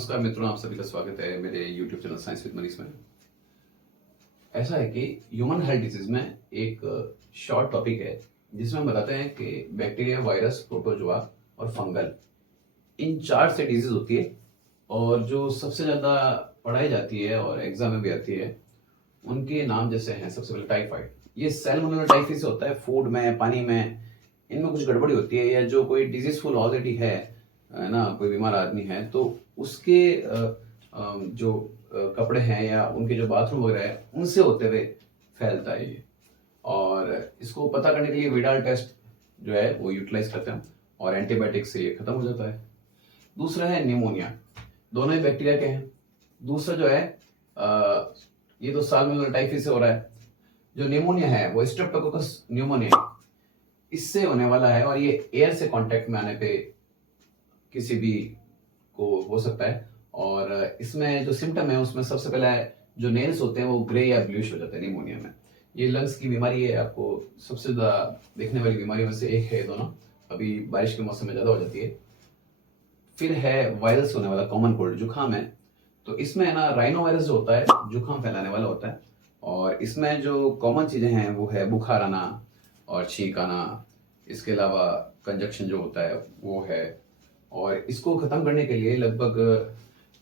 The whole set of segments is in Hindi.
नमस्कार मित्रों, आप सभी का स्वागत है मेरे YouTube channel science with Manish में। ऐसा है कि ह्यूमन हेल्थ डिजीज में एक शॉर्ट टॉपिक है जिसमें हम बताते हैं कि बैक्टीरिया, वायरस, प्रोटोजोआ और फंगल, इन 4 से डिजीज होती है और जो सबसे ज़्यादा पढ़ाई जाती है और एग्जाम में भी आती है उनके नाम जैसे हैं। सबसे पहले टाइफाइड, ये सैल्मोनेला टाइफी से होता है। फूड में, पानी में, इनमें कुछ गड़बड़ी होती है या जो कोई डिजीजफुल ऑलरेडी है ना, कोई बीमार आदमी है तो उसके जो कपड़े हैं या उनके जो बाथरूम वगैरह है उनसे होते हुए फैलता है ये। और इसको पता करने के लिए विडाल टेस्ट जो है वो यूटिलाइज करते हैं और एंटीबायोटिक से ये खत्म हो जाता है। दूसरा है निमोनिया, दोनों ही बैक्टीरिया के हैं। दूसरा जो है ये तो साल्मोनेला टाइफी से हो रहा है। जो निमोनिया है वो स्ट्रेप्टोकोकस न्यूमोनिया, इससे होने वाला है और ये एयर से कांटेक्ट में आने पे किसी भी को हो सकता है। और इसमें जो सिम्टम है उसमें सबसे पहला है जो नेल्स होते हैं वो ग्रे या ब्लूइश हो जाते हैं निमोनिया में। ये लंग्स की बीमारी है, आपको सबसे ज़्यादा देखने वाली बीमारियों में से एक है दोनों। अभी बारिश के मौसम में ज़्यादा हो जाती है। फिर है वायरल से होने वाला कॉमन कोल्ड, जुकाम है। तो इसमें है ना राइनो वायरस जो होता है जुकाम फैलाने वाला होता है। और इसमें जो कॉमन चीज़ें हैं वो है बुखार आना और छींक आना। इसके अलावा कंजक्शन जो होता है वो है। और इसको ख़त्म करने के लिए लगभग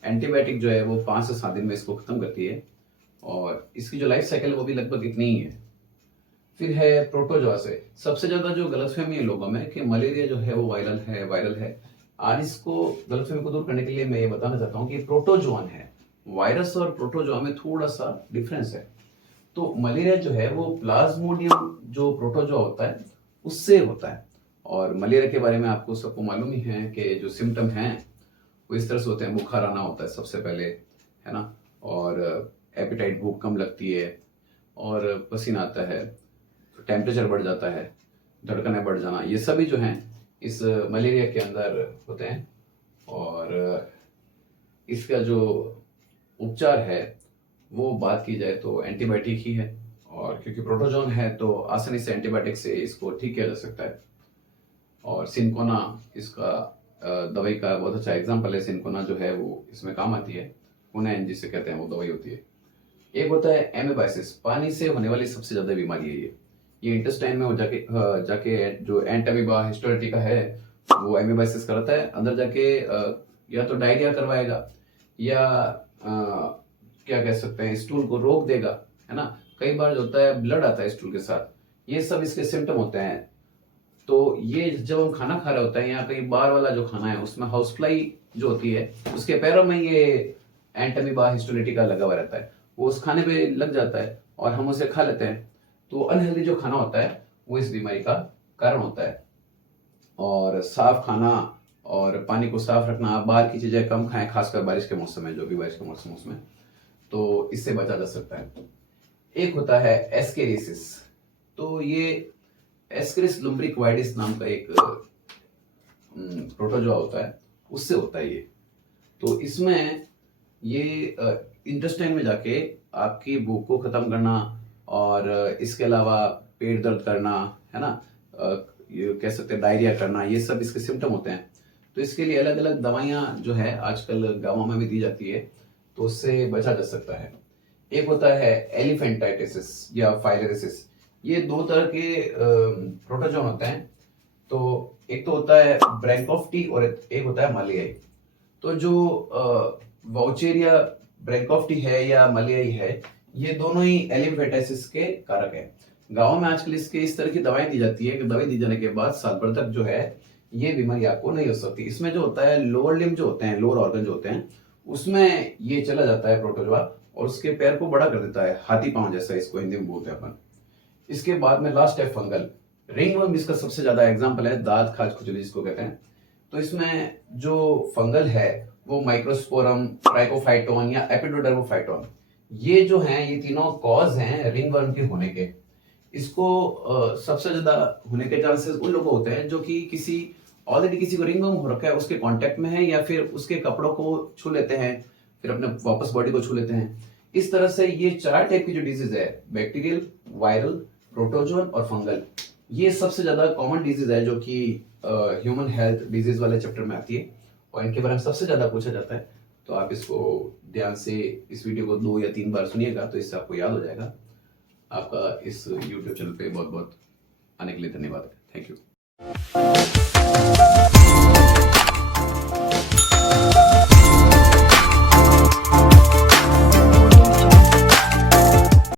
एंटीबायोटिक जो है वो 5 से 7 दिन में इसको ख़त्म करती है और इसकी जो लाइफ साइकिल है वो भी लगभग इतनी ही है। फिर है प्रोटोजोआ से। सबसे ज़्यादा जो गलतफहमी है लोगों में कि मलेरिया जो है वो वायरल है। आज इसको गलतफहमी को दूर करने के लिए मैं ये बताना चाहता हूँ कि प्रोटोजोअन है। वायरस और प्रोटोजोआ में थोड़ा सा डिफरेंस है। तो मलेरिया जो है वो प्लाज्मोडियम जो प्रोटोजोआ होता है उससे होता है। और मलेरिया के बारे में आपको सबको मालूम ही है कि जो सिम्टम हैं वो इस तरह से होते हैं। बुखार आना होता है सबसे पहले, है ना, और एपिटाइट, भूख कम लगती है और पसीना आता है, टेम्परेचर बढ़ जाता है, धड़कनें बढ़ जाना, ये सभी जो हैं इस मलेरिया के अंदर होते हैं। और इसका जो उपचार है वो बात की जाए तो एंटीबायोटिक ही है। और क्योंकि प्रोटोजोन है तो आसानी से एंटीबायोटिक से इसको ठीक किया जा सकता है। और सिनकोना इसका दवाई का बहुत अच्छा एग्जाम्पल है। सिनकोना जो है वो इसमें काम आती है। कुनैन जिसे कहते हैं वो दवाई होती है। एक होता है एमेबाइसिस, पानी से होने वाली सबसे ज्यादा बीमारी है ये इंटेस्टाइन में हो जाके जो एंटामीबा हिस्टोरिटिका है वो एमेबाइसिस कराता है। अंदर जाके या तो डायरिया करवाएगा या क्या कह सकते हैं, स्टूल को रोक देगा, है ना। कई बार जो होता है ब्लड आता है स्टूल के साथ, ये सब इसके सिम्टम होते हैं। तो ये जब हम खाना खा रहे होते हैं या कहीं बाहर वाला जो खाना है उसमें हाउस फ्लाई जो होती है उसके पैरों में ये एंटामीबा हिस्टोलिटिका लगा हुआ रहता है, वो उस खाने पे लग जाता है और हम उसे खा लेते हैं। तो अनहेल्दी जो खाना होता है वो इस बीमारी का कारण होता है। और साफ खाना और पानी को साफ रखना, बाहर की चीजें कम खाएं, खासकर बारिश के मौसम में, जो भी बारिश के मौसम उसमें, तो इससे बचा जा सकता है। एक होता है एस्केरिसिस। तो ये एस्केरिस लुम्ब्रिकवाइडिस नाम का एक प्रोटोजोआ होता है, उससे होता है ये। तो इसमें ये इंटेस्टाइन में जाके आपकी भूख को खत्म करना और इसके अलावा पेट दर्द करना, है ना, ये कह सकते हैं डायरिया करना, ये सब इसके सिम्टम होते हैं। तो इसके लिए अलग अलग दवाइयाँ जो है आजकल गाँवों में भी दी जाती है, तो उससे बचा जा सकता है। एक होता है एलिफेंटाइटिस या फाइलेरिसिस। ये 2 तरह के प्रोटोजोन होते हैं। तो एक तो होता है ब्रैंकोफ्टी और एक होता है मलेरियाई। तो जो वाउचेरिया ब्रैंकोफ्टी है या मलेरियाई है, ये दोनों ही एलिफेंटाइटिस के कारक है। गाँव में आजकल इसके इस तरह की दवाएं दी जाती है कि दवाई दी जाने के बाद साल भर तक जो है ये बीमारी आपको नहीं हो सकती। इसमें जो होता है लोअर लिम्ब जो होते हैं, लोअर ऑर्गन जो होते हैं, उसमें ये चला जाता है प्रोटोजोआ और उसके पैर को बड़ा कर देता है, हाथी पांव जैसा इसको हिंदी में बोलते हैं अपन। इसके बाद में लास्ट है फंगल। रिंगवर्म इसका सबसे ज्यादा एग्जांपल है, दाद खाज खुजली जिसको कहते हैं। तो इसमें जो फंगल है वो माइक्रोस्पोरम, ट्राइकोफाइटोन या एपिडोडर्मोफाइटोन, ये जो हैं ये तीनों कॉज हैं रिंगवर्म के होने के। इसको सबसे ज्यादा होने के चांसेस उन लोगों होते हैं जो कि ऑलरेडी किसी को रिंगवर्म हो रखा है, उसके कांटेक्ट में है या फिर उसके कपड़ों को छू लेते हैं, फिर अपने वापस बॉडी को छू लेते हैं। इस तरह से ये 4 टाइप की जो डिजीज है, बैक्टीरियल, वायरल, प्रोटोजोन और फंगल, ये सबसे ज्यादा कॉमन डिजीज है जो कि ह्यूमन हेल्थ डिजीज वाले चैप्टर में आती है और इनके बारे में सबसे ज्यादा पूछा जाता है। तो आप इसको ध्यान से इस वीडियो को 2 या 3 बार सुनिएगा, तो इससे आपको याद हो जाएगा। आपका इस यूट्यूब चैनल पे बहुत बहुत आने के लिए धन्यवाद। Thank you.